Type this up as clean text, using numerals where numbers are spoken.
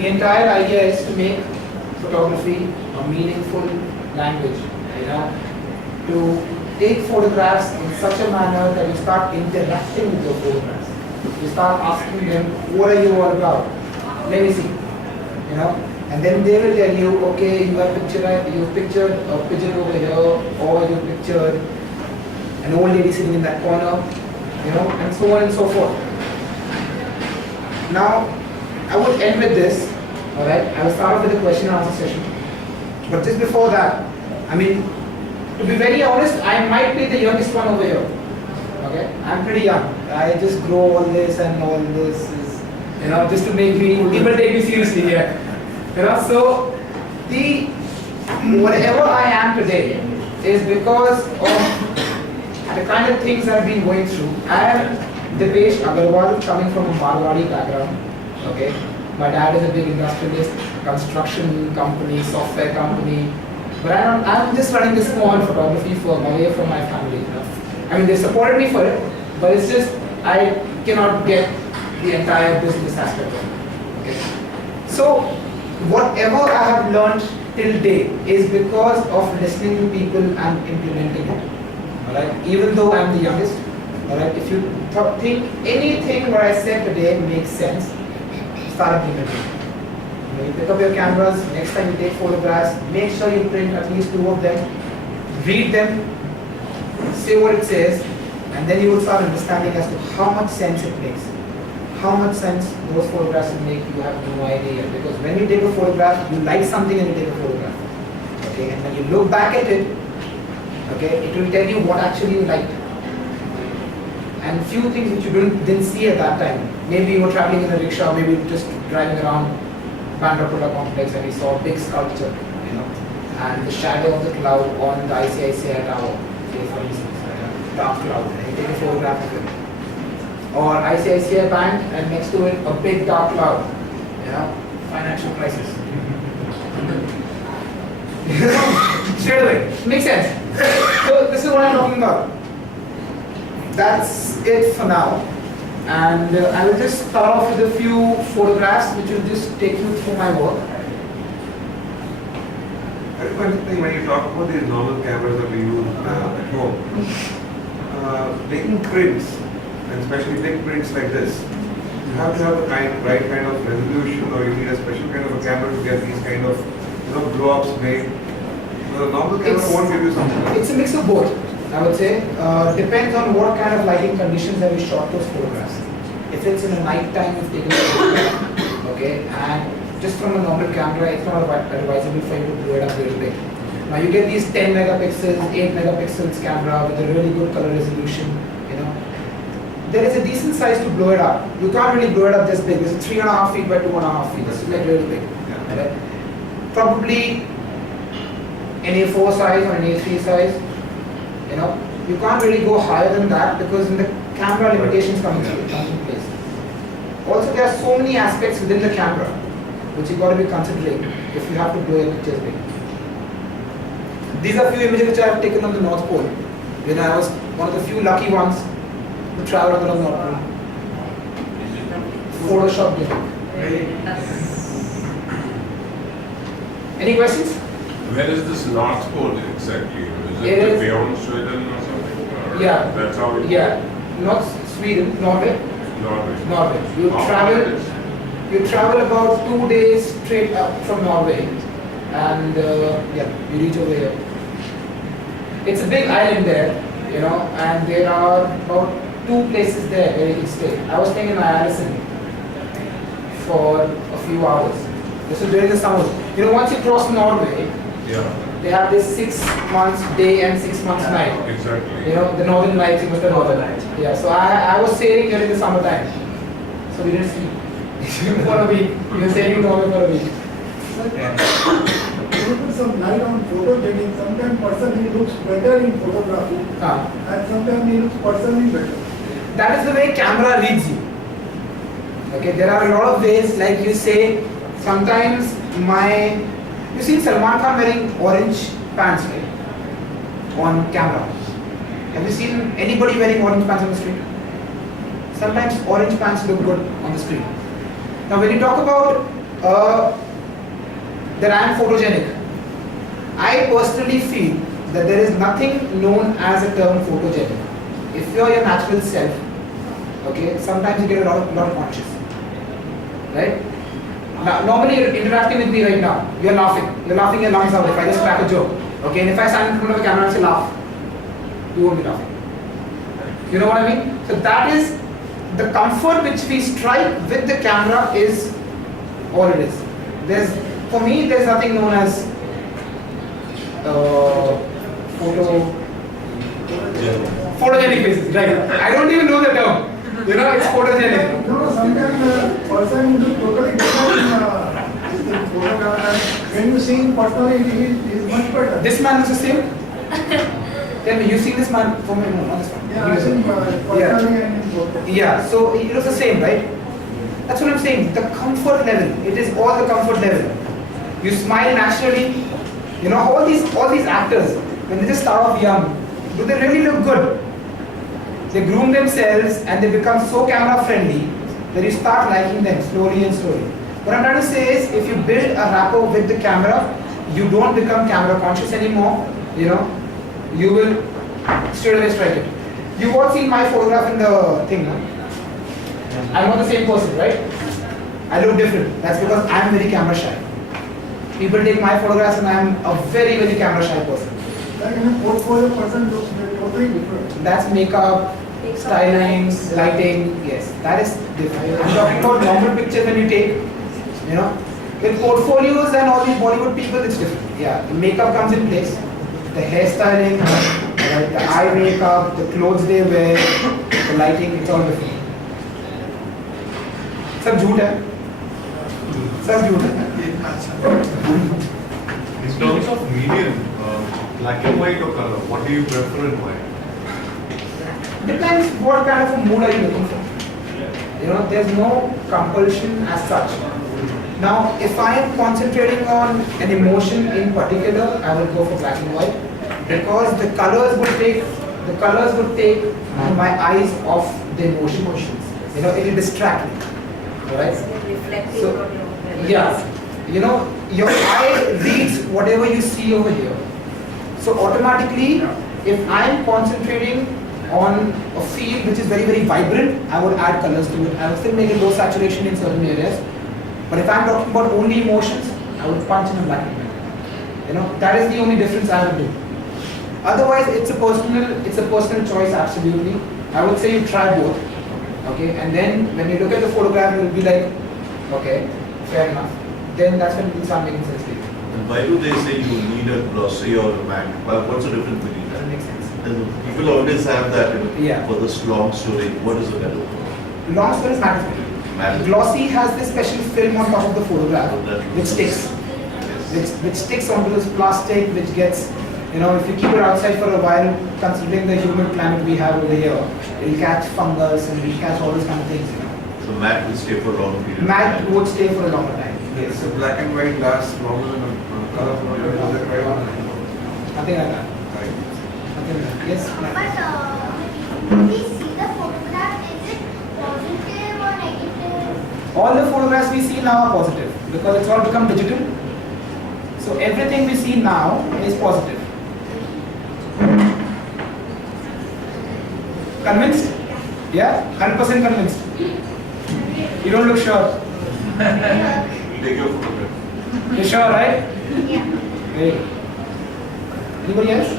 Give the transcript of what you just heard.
The entire idea is to make photography a meaningful language, you know, to take photographs in such a manner that you start interacting with your photographs. You start asking them, what are you all about? Let me see, you know, and then they will tell you, okay, you pictured a pigeon over here, or you pictured an old lady sitting in that corner, you know, and so on and so forth. Now, I would end with this, alright? I will start off with a question and answer session. But just before that, I mean, to be very honest, I might be the youngest one over here. Okay? I'm pretty young. I just grow all this and all this is, you know, just to make me, people take me seriously here. You know, so whatever I am today is because of the kind of things I've been going through. I am Dipesh Agarwal, coming from a Marwari background. Okay, my dad is a big industrialist, construction company, software company. But I'm just running this small photography firm away from my family. You know? I mean, they supported me for it, but it's just I cannot get the entire business aspect of it. Okay, so whatever I have learned till date is because of listening to people and implementing it. Alright, even though I'm the youngest, alright, if you think anything what I said today makes sense, start implementing. You know, you pick up your cameras, next time you take photographs, make sure you print at least 2 of them, read them, say what it says, and then you will start understanding as to how much sense it makes. How much sense those photographs will make, you have no idea. Because when you take a photograph, you like something and you take a photograph. Okay, and when you look back at it, okay, it will tell you what actually you liked. And few things which you didn't see at that time. Maybe you were traveling in a rickshaw, maybe just driving around Bandra Pula complex and you saw a big sculpture, you know, and the shadow of the cloud on the ICICI tower, say for instance, dark cloud, and you take a photograph of it. Or ICICI Bank and next to it a big dark cloud, you know, financial crisis. Straight away, makes sense. So this is what I'm talking about. That's it for now. And I will just start off with a few photographs which will just take you through my work. When you talk about these normal cameras that we use at home, taking prints, and especially big prints like this, you have to have the right kind of resolution, or you need a special kind of a camera to get these kind of, you know, blow-ups made. The normal camera won't give you something like that. It's a mix of both, I would say. Depends on what kind of lighting conditions have you shot those photographs. If it's in the night time, you've taken a photograph, okay, and just from a normal camera, it's not advisable for you to blow it up really big. Now you get these 10 megapixels, 8 megapixels camera with a really good color resolution, you know. There is a decent size to blow it up. You can't really blow it up this big. This is 3.5 feet by 2.5 feet. This is like really big. Yeah. Right? Probably an A4 size or an A3 size, you know. You can't really go higher than that because in the camera limitations come into place. Also, there are so many aspects within the camera which you got to be considering if you have to blow your pictures big. These are few images which I have taken on the North Pole. When I was one of the few lucky ones to travel on the North Pole. Photoshop did it. Any questions? Where is this North Pole exactly? Is It it is- beyond Sweden or something? Or Yeah. That's how it Yeah, not Sweden, Norway. Norway. Norway. You How travel. far it is? You travel about 2 days straight up from Norway, and yeah, you reach over here. It's a big island there, you know, and there are about 2 places there where you can stay. I was staying in Allison for a few hours. This was during the summer. You know, once you cross Norway, Yeah, they have this 6 months day and 6 months night. exactly. You know, the northern lights, it was the northern lights. Yeah, so I was sailing during the summertime. So we didn't sleep. For a week. We were sailing Norway for a week. You put some light on photo taking. Sometimes person he looks better in photography, and sometimes he looks personally better. That is the way camera leads you. Okay, there are a lot of ways, like you say, sometimes you see Salman Khan wearing orange pants, right? On camera. Have you seen anybody wearing orange pants on the street? Sometimes orange pants look good on the screen. Now when you talk about that I am photogenic. I personally feel that there is nothing known as a term photogenic. If you are your natural self, okay, sometimes you get a lot of conscious, right? Now, normally you're interacting with me right now. You're laughing your lungs out if I just crack a joke, okay? And if I stand in front of a camera and say laugh, you won't be laughing. You know what I mean? So that is the comfort which we strike with the camera is all it is. For me, there's nothing known as photogenic faces. Right? I don't even know the term. You know, it's photogenic. No, sometimes person looks totally different in this photograph, and when you see him personally, he is much better. This man looks the same. Tell me, you see this man for me? No, not this one. Yeah, I think personally and in photo. Yeah, so it looks the same, right? That's what I'm saying. The comfort level. It is all the comfort level. You smile naturally. You know, all these actors, when they just start off young, do they really look good? They groom themselves and they become so camera friendly that you start liking them slowly and slowly. What I'm trying to say is, if you build a rapport with the camera, you don't become camera conscious anymore. You know, you will straight away strike it. You've all seen my photograph in the thing, no? I'm not the same person, right? I look different. That's because I'm very camera shy. People take my photographs and I'm a very, very camera shy person. Like in a portfolio, person looks totally different. That's makeup, styling, lighting, yes, that is different. I'm talking about normal pictures when you take, you know. With portfolios and all these Bollywood people, it's different. Yeah, the makeup comes in place, the hairstyling, the eye makeup, the clothes they wear, the lighting, it's all different. सब झूठ है, सब झूठ है. In terms of medium, black and white or color, what do you prefer and why? Depends what kind of a mood are you looking for. You know, there's no compulsion as such. Now, if I am concentrating on an emotion in particular, I will go for black and white because the colors would take my eyes off the emotions. You know, it will distract me. Right? So, yeah, you know, your eye reads whatever you see over here. So automatically, if I am concentrating on a field which is very, very vibrant, I would add colors to it. I would still make it low saturation in certain areas. But if I'm talking about only emotions, I would punch in a black and white. You know, that is the only difference I would do. Otherwise, it's a personal choice, absolutely. I would say you try both. Okay, and then when you look at the photograph, you will be like, okay, fair enough. Then that's when it will start making sense to you. And why do they say you need a glossy or a matte? What's the difference between that? Doesn't make sense. People always have that Yeah. for this long story. What is it? Long story is matte. Matte. Glossy has this special film on top of the photograph, which sticks. Which sticks onto this plastic, which gets, you know, if you keep it outside for a while, considering the humid climate we have over here, it'll catch fungus and it'll catch all those kind of things, you know. So matte will stay for a long period. Matte would stay for a longer time. Yes. So black and white lasts longer than a color photo. Is that right? Nothing like that. Right. Nothing like that. Yes. But when we see the photograph, is it positive or negative? All the photographs we see now are positive because it's all become digital. So everything we see now is positive. Convinced? Yeah? 100% convinced? You don't look sure. Take your photograph. You're sure, right? Yeah. Great. Anybody else?